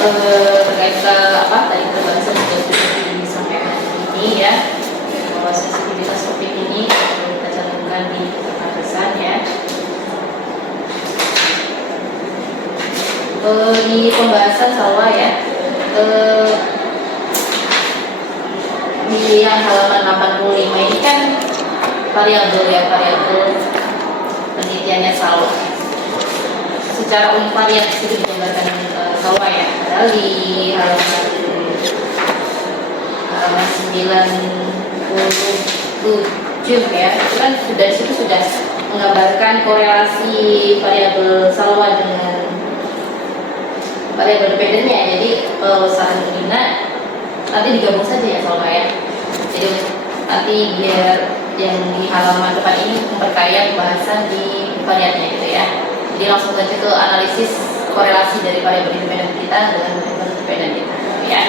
Terkait ke tadi keterbatasan juga sudah disampaikan ini ya, bahwa sensitivitas topik ini perlu kita cantumkan di keterbatasan ya. Di pembahasan Salwa ya, di yang halaman 85 ini kan variabel ya, variabel penelitiannya Salwa. Secara univariat itu digambarkan Salwa ya. Padahal di halaman 97 ya, itu kan sudah di situ sudah menggambarkan korelasi variabel Salwa dengan variabel dependennya. Jadi saran Nina nanti digabung saja ya Salwa ya. Jadi nanti biar yang di halaman depan ini memperkaya pembahasan di variabelnya gitu ya. Jadi langsung saja ke analisis korelasi dari variabel independen kita dengan variabel dependen kita ya.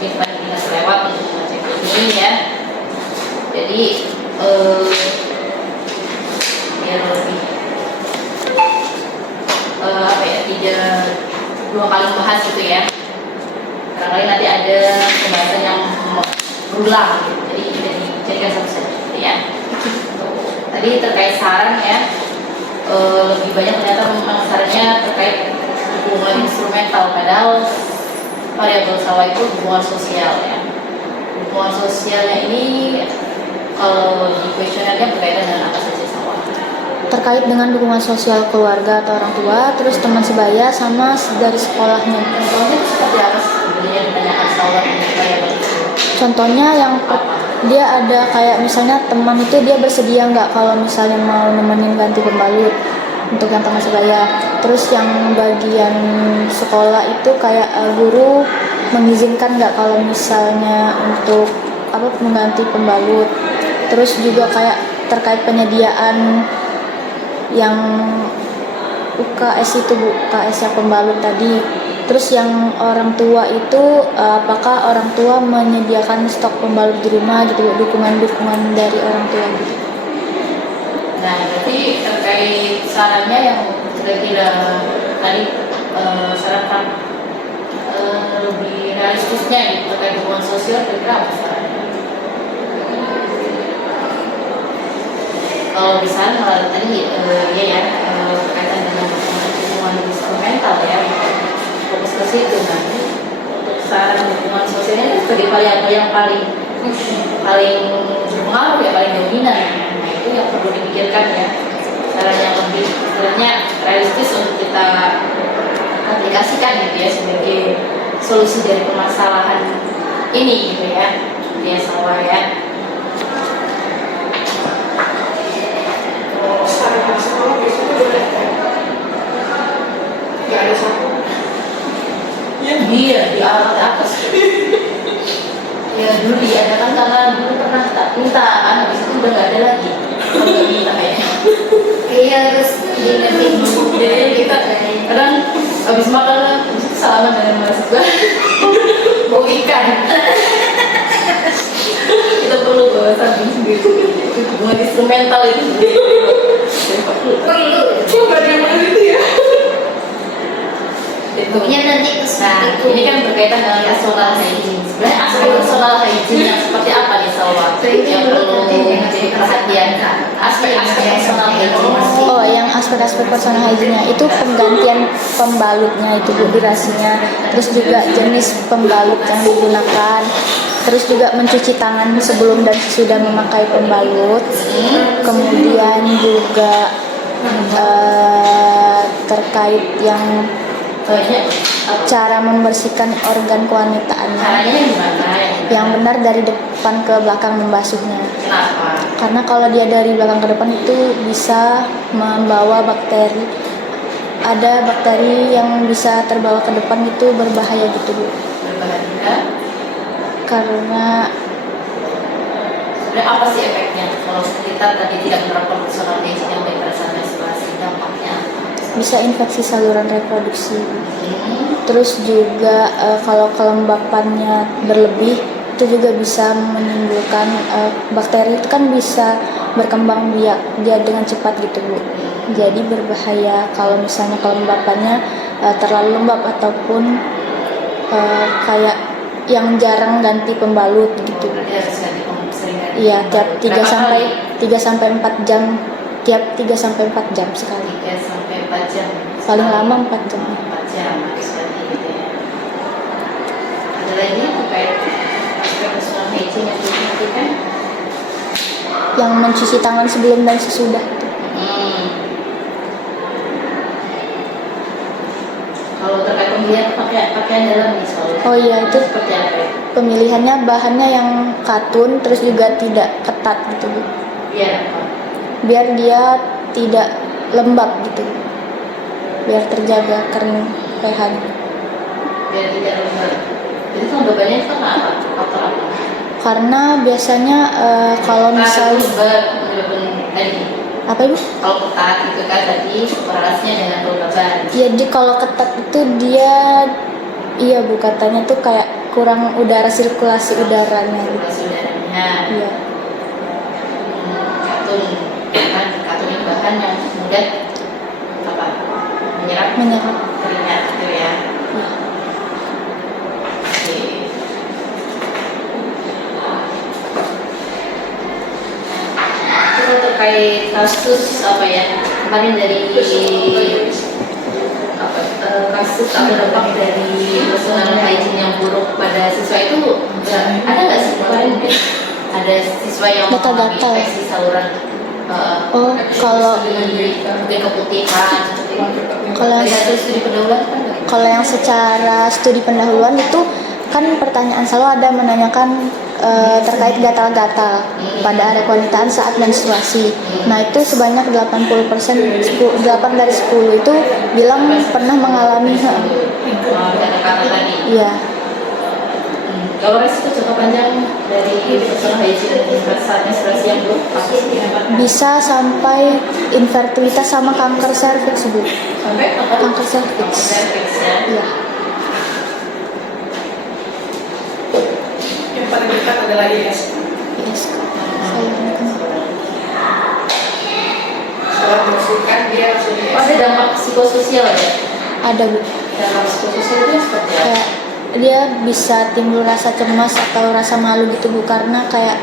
Jadi kemarin kita selewat untuk mengecek ini ya. Jadi biar lebih apa ya, tidak dua kali membahas gitu ya. Barangkali nanti ada pembahasan yang berulang gitu. Jadi dijadikan satu saja gitu ya. Tadi terkait saran ya, lebih banyak ternyata memang sarannya terkait hubungan instrumental, padahal variabel Salwa itu hubungan sosial ya. Hubungan sosialnya ini kalau di kuesionernya berkaitan dengan apa saja Salwa? Terkait dengan dukungan sosial keluarga atau orang tua, terus teman sebaya sama dari sekolahnya. Contohnya itu seperti apa sebenarnya ditanyakan Salwa dengan variabel itu? Contohnya yang dia ada kayak misalnya teman itu dia bersedia nggak kalau misalnya mau nemenin ganti pembalut untuk yang teman sebaya. Terus yang bagian sekolah itu kayak guru mengizinkan nggak kalau misalnya untuk mengganti pembalut. Terus juga kayak terkait penyediaan yang UKS itu Bu, UKS yang pembalut tadi. Terus yang orang tua itu apakah orang tua menyediakan stok pembalut di rumah gitu Bu, dukungan-dukungan dari orang tua gitu. Nah, berarti terkait sarannya yang kira-kira tadi saran lebih realistisnya gitu, terkait hubungan sosial kira-kira apa sarannya? Kalau misalnya tadi ya ya berkaitan dengan hubungan instrumental ya, fokus ke situ. Nanti untuk saran hubungan sosialnya itu sebagai variabel yang paling berpengaruh ya, paling dominan. Nah itu yang perlu dipikirkan ya, saran yang lebih sebenarnya realistis untuk kita aplikasikan gitu ya sebagai solusi dari permasalahan ini gitu ya, dia Salwa ya. Sekarang sekolah biasanya boleh kan? Nggak ada satu. Iya, di alat atas. Ya dulu diadakan karena dulu pernah tak minta, habis itu udah nggak ada lagi. Kalau nggak minta ya. Iya, terus diingetin. Jadi kita kadang habis makan habis itu salaman dengan mahasiswa. Bau ikan. Kita perlu bawa samping sendiri. Hubungan instrumental itu sendiri. Perlu. Coba dia mana itu ya? Pokoknya nanti Nah, ini kan berkaitan dengan personal hygiene. Sebenarnya aspek personal hygiene yang seperti apa nih Salwa? Yang perlu menjadi perhatian. Aspek-aspek personal hygiene. Oh, yang aspek-aspek personal hygiene-nya itu penggantian pembalutnya itu Bu, durasinya. Terus juga jenis pembalut yang digunakan. Terus juga mencuci tangan sebelum dan sesudah memakai pembalut. Kemudian juga terkait yang cara membersihkan organ kewanitaannya. Caranya gimana? Yang benar dari depan ke belakang membasuhnya. Kenapa? Karena kalau dia dari belakang ke depan itu bisa membawa bakteri. Ada bakteri yang bisa terbawa ke depan itu berbahaya gitu Bu. Berbahaya. Karena Sebenarnya apa sih efeknya kalau kita tadi tidak menerapkan personal hygiene yang baik pada saat menstruasi? Dampaknya bisa infeksi saluran reproduksi. Terus juga kalau kelembapannya berlebih itu juga bisa menimbulkan bakteri itu kan bisa berkembang biak dia dengan cepat gitu Bu. Jadi berbahaya kalau misalnya kelembapannya terlalu lembab ataupun kayak yang jarang ganti pembalut gitu. berarti harus ganti sering ganti. Iya, tiap 3 Berapa sampai kali? 3 sampai 4 jam. Tiap 3 sampai 4 jam sekali. 3 sampai 4 jam. Paling lama 4 jam. 4 jam harus ganti gitu ya. Ada lagi terkait aspek personal hygiene yang kan? Yang mencuci tangan sebelum dan sesudah. Kalau terkait pemilihan pakaian dalam nih soalnya. Oh iya, itu Seperti apa ya? pemilihannya bahannya yang katun, terus juga tidak ketat gitu Bu. Biar apa? Biar dia tidak lembab gitu, biar terjaga kering pH. Biar tidak lembab. Jadi kelembabannya itu karena apa? Faktor apa? Karena biasanya kalau misal menyebabkan tadi apa Ibu? kalau ketat itu kan tadi korelasinya dengan kelembaban. Jadi kalau ketat itu dia iya Bu, katanya tuh kayak kurang udara, sirkulasi udaranya gitu. Sirkulasi udaranya. Iya. Katun kan katun ini bahan yang mudah apa? Menyerap keringat gitu ya. Iya. Oke. Itu terkait kasus apa ya kemarin dari apa kasus atau dampak dari personal hygiene yang buruk pada siswa itu ada nggak sih kemarin mungkin ada siswa yang mengalami Gatal-gatal. infeksi saluran Oh, kalau mungkin keputihan Kalau dari hasil studi pendahuluan kan nggak? kalau yang secara studi pendahuluan itu kan pertanyaan selalu ada menanyakan terkait gatal-gatal pada area kewanitaan saat menstruasi. Nah, itu sebanyak 80%, 8 dari 10 itu bilang pernah mengalami. Kata-kata tadi. Iya. Kalau resiko jangka panjang dari personal hygiene saat menstruasi yang buruk apa sih? Bisa sampai infertilitas sama kanker serviks, Bu. Sampai apa? Kanker serviks. Cervix ya. Iya. Yang paling dekat adalah IS. Yes. Saya ingatkan. Setelah bersihkan dia langsung IS. Oh, ada dampak psikososial ya? Ada Bu. Dampak psikososial itu seperti apa? Kayak dia bisa timbul rasa cemas atau rasa malu gitu Bu, karena kayak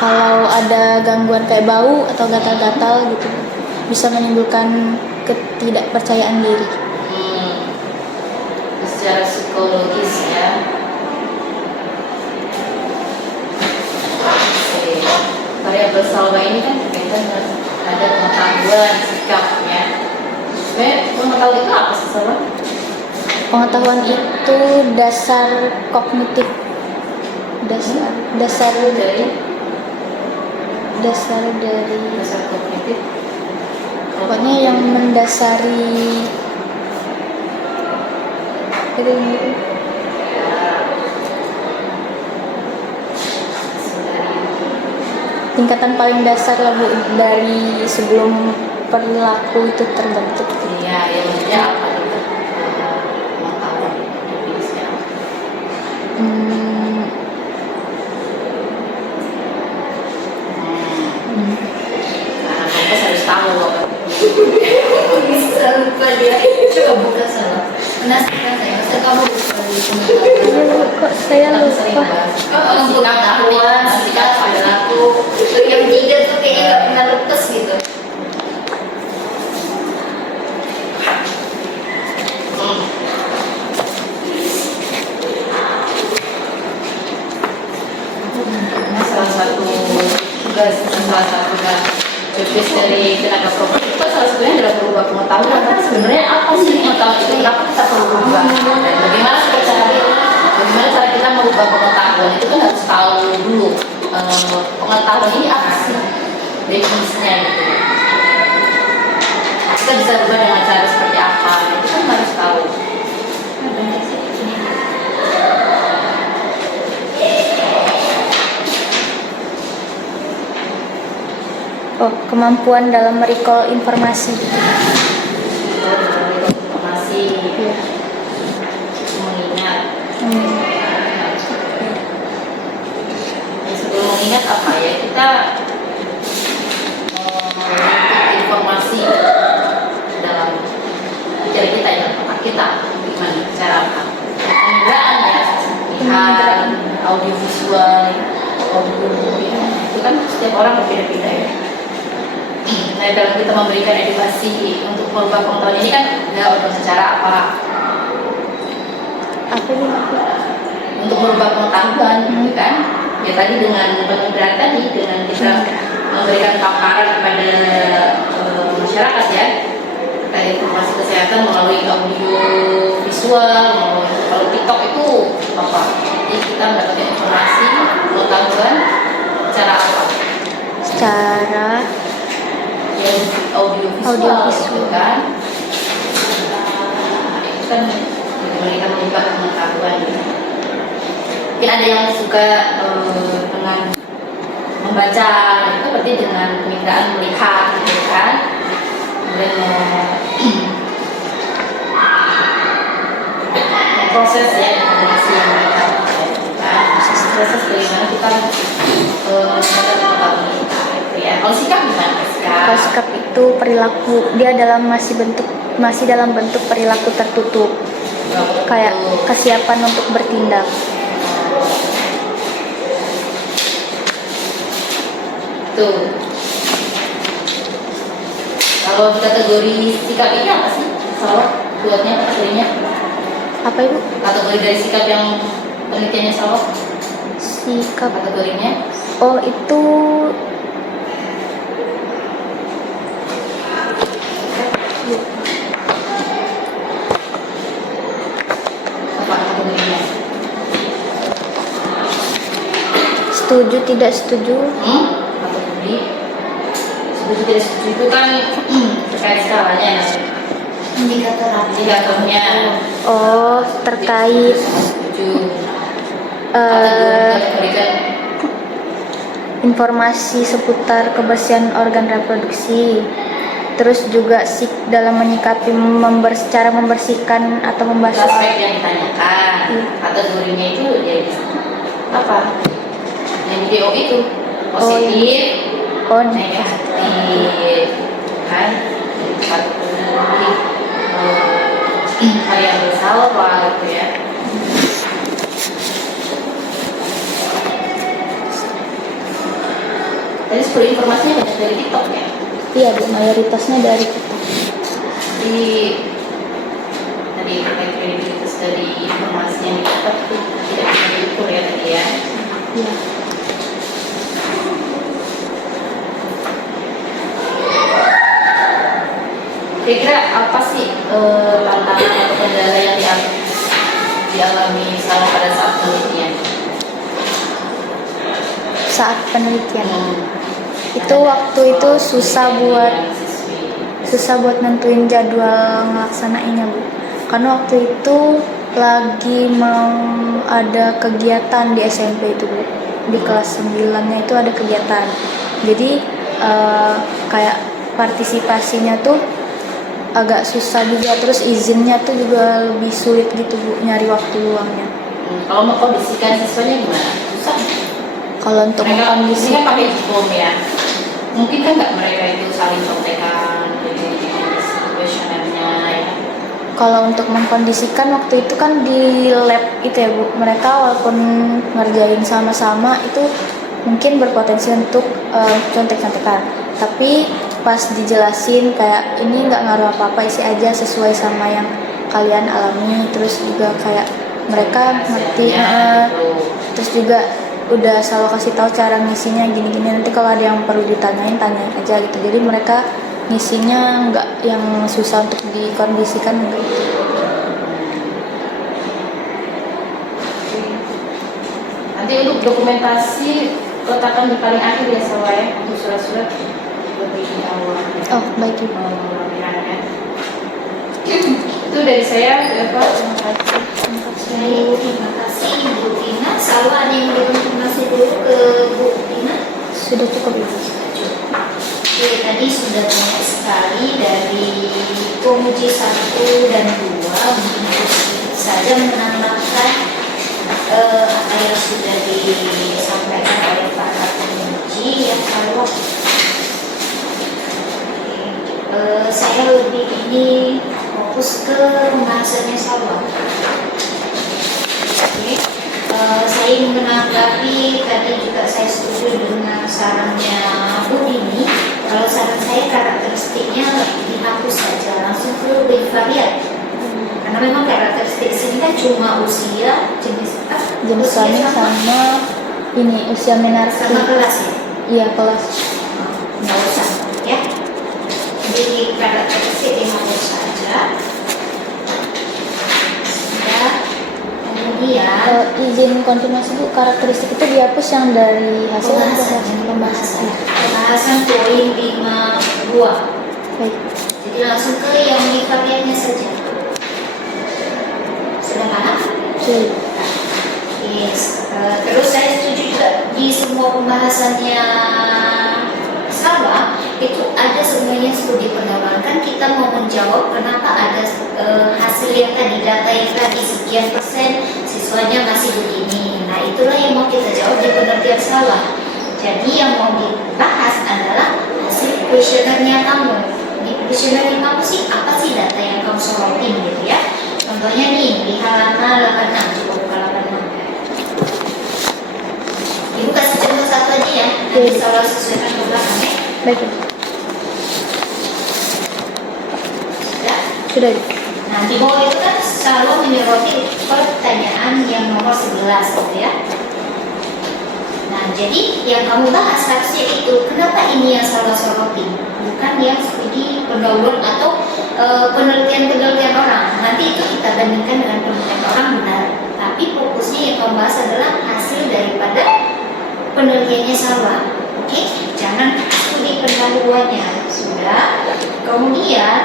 kalau ada gangguan kayak bau atau gatal-gatal gitu bisa menimbulkan ketidakpercayaan diri. Secara psikologis ya. Oke. Variabel Salwa ini kan berkaitan dengan ada pengetahuan sikap ya. Sebenarnya pengetahuan itu apa sih Salwa? Pengetahuan itu dasar kognitif, dasar Dasar dari dasar kognitif. pokoknya yang mendasari itu tingkatan paling dasar lah Bu, dari sebelum perilaku itu terbentuk. Iya, yang maksudnya apa itu? Pengetahuan definisinya apa? Nah, kampus harus tahu loh. Bisa lupa dia. Coba buka salah. Penasaran saya. Masa kamu lupa di pengetahuan? Kok saya Kita sering lupa? bahas. Oh, Pengetahuan, sikap, perilaku. Yang tiga tuh kayaknya nggak pernah lepas gitu. Salah satu tugas, salah satu tugas dari tenaga program itu kan salah satunya adalah merubah pengetahuan. Kan sebenarnya apa sih pengetahuan itu? Kenapa kita perlu berubah? Dan bagaimana cara kita merubah pengetahuan itu kan harus tahu dulu pengetahuan ini apa sih definisinya gitu. Kita bisa berubah dengan cara seperti apa? Itu kan harus tahu. Oh, kemampuan dalam merecall informasi. Informasi, mengingat. Sebelum mengingat apa ya, kita membentuk informasi dalam pikiran kita, dalam otak kita. Gimana cara apa? Penginderaan ya, lihat, audiovisual, audio ya. Itu kan setiap orang berbeda-beda ya. Nah, dalam kita memberikan edukasi untuk merubah pengetahuan ini kan ada dengan cara apa? Apa ini? untuk merubah pengetahuan gitu kan. Ya tadi dengan pengembalian tadi, dengan kita memberikan paparan kepada masyarakat ya, terkait informasi kesehatan melalui audio visual, kalau TikTok itu apa? Jadi kita mendapatkan informasi pengetahuan cara apa? Secara Ya, audio visual gitu kan. Itu kan bagaimana menimba pengetahuan gitu. Mungkin ada yang suka dengan membaca, itu berarti dengan pemikiran melihat gitu kan. Kemudian proses ya informasi yang kita proses bagaimana kita mendapat pengetahuan kita gitu ya. Kalau sikap gimana? kalau sikap itu perilaku, dia masih dalam bentuk perilaku tertutup, kayak kesiapan untuk bertindak. Tuh. Kalau di kategori sikap ini apa sih? Salah buatnya kategorinya? Apa Ibu? Kategori dari sikap yang penelitiannya salah? Sikap. Kategorinya? Oh, itu Apa kategorinya? setuju tidak setuju. Kategori setuju tidak setuju itu kan terkait skalanya ya. Indikator apa? Indikatornya. Oh, terkait Setuju. eh, Kategori kan informasi seputar kebersihan organ reproduksi. Terus juga dalam menyikapi cara membersihkan atau membasuh. aspek yang ditanyakan. Kategorinya itu ya apa? Yang video itu positif, Oh, negatif, kan? Kategori hal yang bersalah gitu ya. Tadi seluruh informasinya banyak dari TikTok ya. iya Bu, mayoritasnya dari kita. Jadi tadi terkait kredibilitas dari informasi yang didapat itu tidak bisa diukur ya tadi ya. Iya. Kira-kira apa sih tantangan atau kendala yang dialami selama pada saat penelitian? Saat penelitian itu waktu itu susah buat nentuin jadwal ngelaksanainnya Bu, karena waktu itu lagi mau ada kegiatan di SMP itu Bu, di kelas 9-nya itu ada kegiatan, jadi kayak partisipasinya tuh agak susah juga, terus izinnya tuh juga lebih sulit gitu Bu, nyari waktu luangnya. Kalau mau kondisikan siswanya gimana? Susah. Kalau untuk Mereka ini mengkondisikan, kan pakai Zoom ya. Mungkin kan nggak mereka itu saling contekan, jadi kuesionernya ya. kalau untuk mengkondisikan waktu itu kan di lab itu ya Bu, mereka walaupun ngerjain sama-sama itu mungkin berpotensi untuk contek-contekan, tapi pas dijelasin kayak ini nggak ngaruh apa-apa, isi aja sesuai sama yang kalian alami, terus juga kayak mereka ngerti, terus juga udah selalu kasih tahu cara ngisinya gini-gini, nanti kalau ada yang perlu ditanyain tanyain aja gitu, jadi mereka ngisinya nggak yang susah untuk dikondisikan enggak. Nanti untuk dokumentasi letakkan di paling akhir ya Sawa ya, untuk surat-surat lebih awal. Oh baik Ibu. Pemilihannya. Itu dari saya, Pak. Terima kasih. Baik, terima kasih Ibu Tina. Selalu ada yang berkonfirmasi dulu ke Bu Tina. Sudah cukup Ibu. Oke, tadi sudah banyak sekali dari pemuji 1 dan 2, mungkin sedikit saja menambahkan apa yang sudah disampaikan oleh para pemuji ya. Kalau saya lebih ini fokus ke pembahasannya Salwa. Oke. Saya ingin menanggapi tadi juga saya setuju dengan sarannya Bu Dini. Kalau saran saya karakteristiknya dihapus saja, langsung ke bivariat. Karena memang karakteristik sini kan cuma usia, jenis apa? Jenis Usia kelamin sama ini usia menarki. sama kelas ya. Iya, kelas. Nggak usah ya. Jadi di karakteristik dihapus saja. Sudah. Kemudian Izin konfirmasi Bu, karakteristik itu dihapus yang dari hasil pembahasan. Pembahasan poin 52. Baik. Jadi langsung ke yang di variannya saja. Sudah paham? Baik. Yes. Terus saya setuju juga di semua pembahasannya Salwa itu ada sebenarnya studi pendalaman. Kan kita mau menjawab kenapa ada hasil yang tadi, data yang tadi sekian persen siswanya masih begini. Nah itulah yang mau kita jawab di penelitian Salwa. Jadi yang mau dibahas adalah hasil kuesionernya kamu. Di kuesionernya kamu sih apa sih data yang kamu sorotin gitu ya. Contohnya nih di halaman 86, coba buka 86. Ibu kasih contoh satu aja ya, nanti Salwa sesuaikan ke belakang ya. Baik. Bu. Sudah. Sudah. Bu. Nah di bawah itu kan Salwa menyoroti pertanyaan yang nomor 11 gitu ya. Nah jadi yang kamu bahas harusnya itu kenapa ini yang Salwa soroti, bukan yang studi pendahuluan atau penelitian-penelitian orang. Nanti itu kita bandingkan dengan penelitian orang benar. Tapi fokusnya yang kamu bahas adalah hasil daripada penelitiannya Salwa. Oke, jangan studi pendahuluannya. Sudah. Kemudian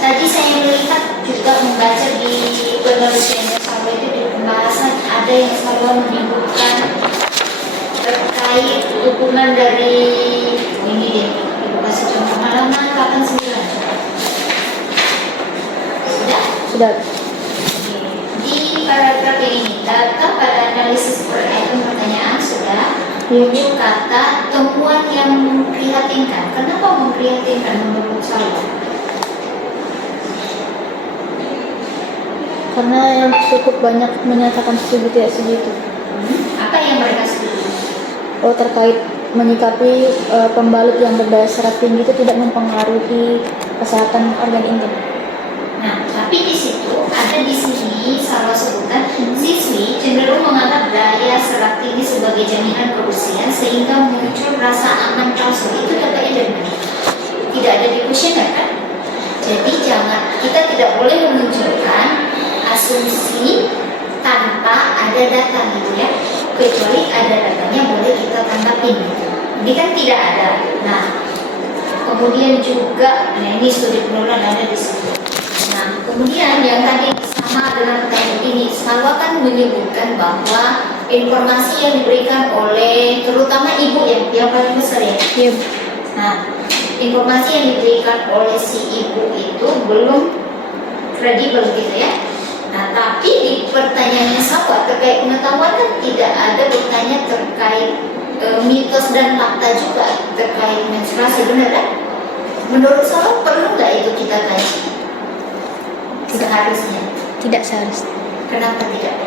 tadi saya melihat juga membaca di penelitiannya Salwa itu di pembahasan ada yang Salwa menyebutkan terkait hubungan dari ini deh. Ibu kasih contoh halaman 89. Sudah? Sudah. Di paragraf yang ini, data pada analisis per item pertanyaan sudah. Iya. Muncul kata temuan yang memprihatinkan. Kenapa memprihatinkan menurut Salwa? Karena yang cukup banyak menyatakan setuju tidak setuju. Apa yang mereka setuju? Oh, terkait menyikapi pembalut yang berdaya serat tinggi itu tidak mempengaruhi kesehatan organ intim. Nah, tapi di situ ada di sini Salwa sebutkan siswi cenderung menganggap daya serat tinggi sebagai jaminan keusian sehingga muncul rasa aman palsu. Itu datanya dari mana? Tidak ada di kuesioner kan? Jadi kita tidak boleh memunculkan asumsi tanpa ada data gitu ya. Kecuali ada datanya boleh kita tanggapin gitu. Ini kan tidak ada. Nah, kemudian juga, nah ini studi penularan ada di sini. Nah, kemudian yang tadi sama dengan pertanyaan ini, Salwa kan menyebutkan bahwa informasi yang diberikan oleh terutama ibu yang paling besar ya. Iya. Nah, informasi yang diberikan oleh si ibu itu belum kredibel gitu ya. Nah, tapi di pertanyaannya Salwa terkait pengetahuan kan tidak ada bertanya terkait mitos dan fakta juga terkait menstruasi, benar kan? Menurut Salwa perlu nggak itu kita kaji? Seharusnya. Tidak seharusnya. Kenapa tidak?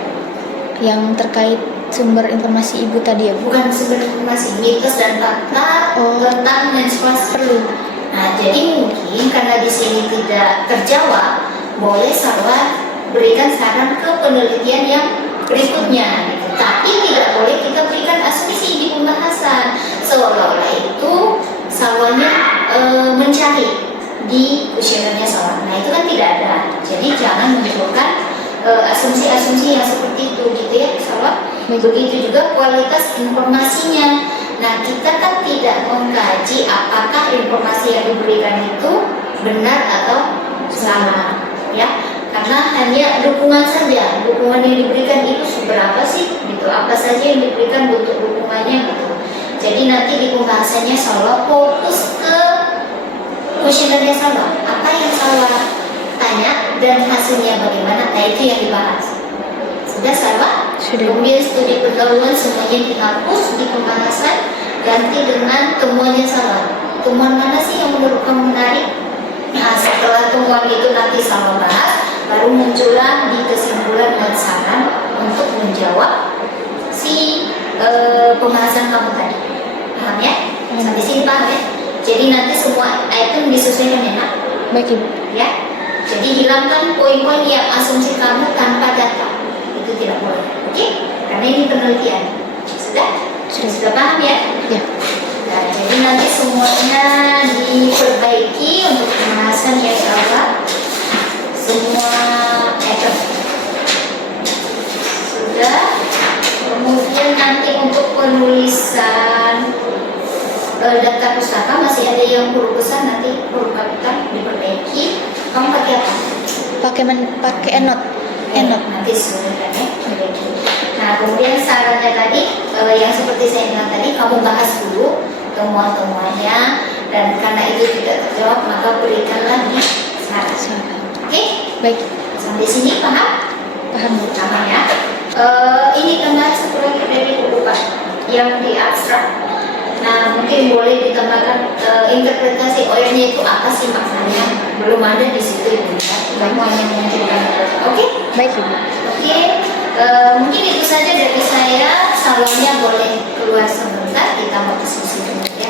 Yang terkait sumber informasi ibu tadi ya Bu. Bukan sumber informasi, mitos dan fakta tentang menstruasi perlu. Nah, jadi mungkin karena di sini tidak terjawab, boleh Salwa berikan saran ke penelitian yang berikutnya. Gitu. Tapi tidak boleh kita berikan asumsi di pembahasan seolah-olah itu Salwanya mencari di kuesionernya Salwa. Nah itu kan tidak ada. Jadi jangan menunjukkan asumsi-asumsi yang seperti itu gitu ya Salwa. Begitu juga kualitas informasinya. Nah kita kan tidak mengkaji apakah informasi yang diberikan itu benar atau salah ya. Karena hanya dukungan saja, dukungan yang diberikan itu seberapa sih gitu, apa saja yang diberikan bentuk dukungannya gitu. Jadi nanti di pembahasannya Salwa fokus ke kuesionernya Salwa, apa yang Salwa tanya dan hasilnya bagaimana, nah itu yang dibahas. Sudah Salwa? Sudah. Kemudian studi pendahuluan semuanya dihapus di pembahasan, ganti dengan temuannya Salwa. Temuan mana sih yang menurut kamu menarik? Nah setelah temuan itu nanti Salwa bahas, baru muncullah di kesimpulan dan saran untuk menjawab si pembahasan kamu tadi. Paham ya? Sampai sini paham ya? Jadi nanti semua item disesuaikan ya Nak? Baik Ibu. Ya. Jadi hilangkan poin-poin yang asumsi kamu tanpa data. Itu tidak boleh. Oke? Karena ini penelitian. Sudah paham ya? Ya. Nah, jadi nanti semuanya diperbaiki untuk pembahasan ya Allah. Semua sudah. Kemudian nanti untuk penulisan daftar pustaka masih ada yang perlu pesan, nanti perlu diperbaiki. Kamu pakai apa? Pakai Enot. Nanti sebenarnya diperbaiki. Nah, kemudian sarannya tadi yang seperti saya bilang tadi, kamu bahas dulu temuan-temuannya, dan karena itu tidak terjawab maka berikanlah di saran. Oke? Baik, Sampai sini paham? paham Bu. Paham ya? Ini tambahan satu lagi dari buku Pak yang di abstrak. Nah, mungkin boleh ditambahkan interpretasi OR-nya itu apa sih maksudnya? Belum ada di situ Ibu ya. Kamu hanya menunjukkan. Oke? Baik Ibu. Oke. Mungkin itu saja dari saya. Salonnya boleh keluar sebentar, kita mau diskusi dulu ya.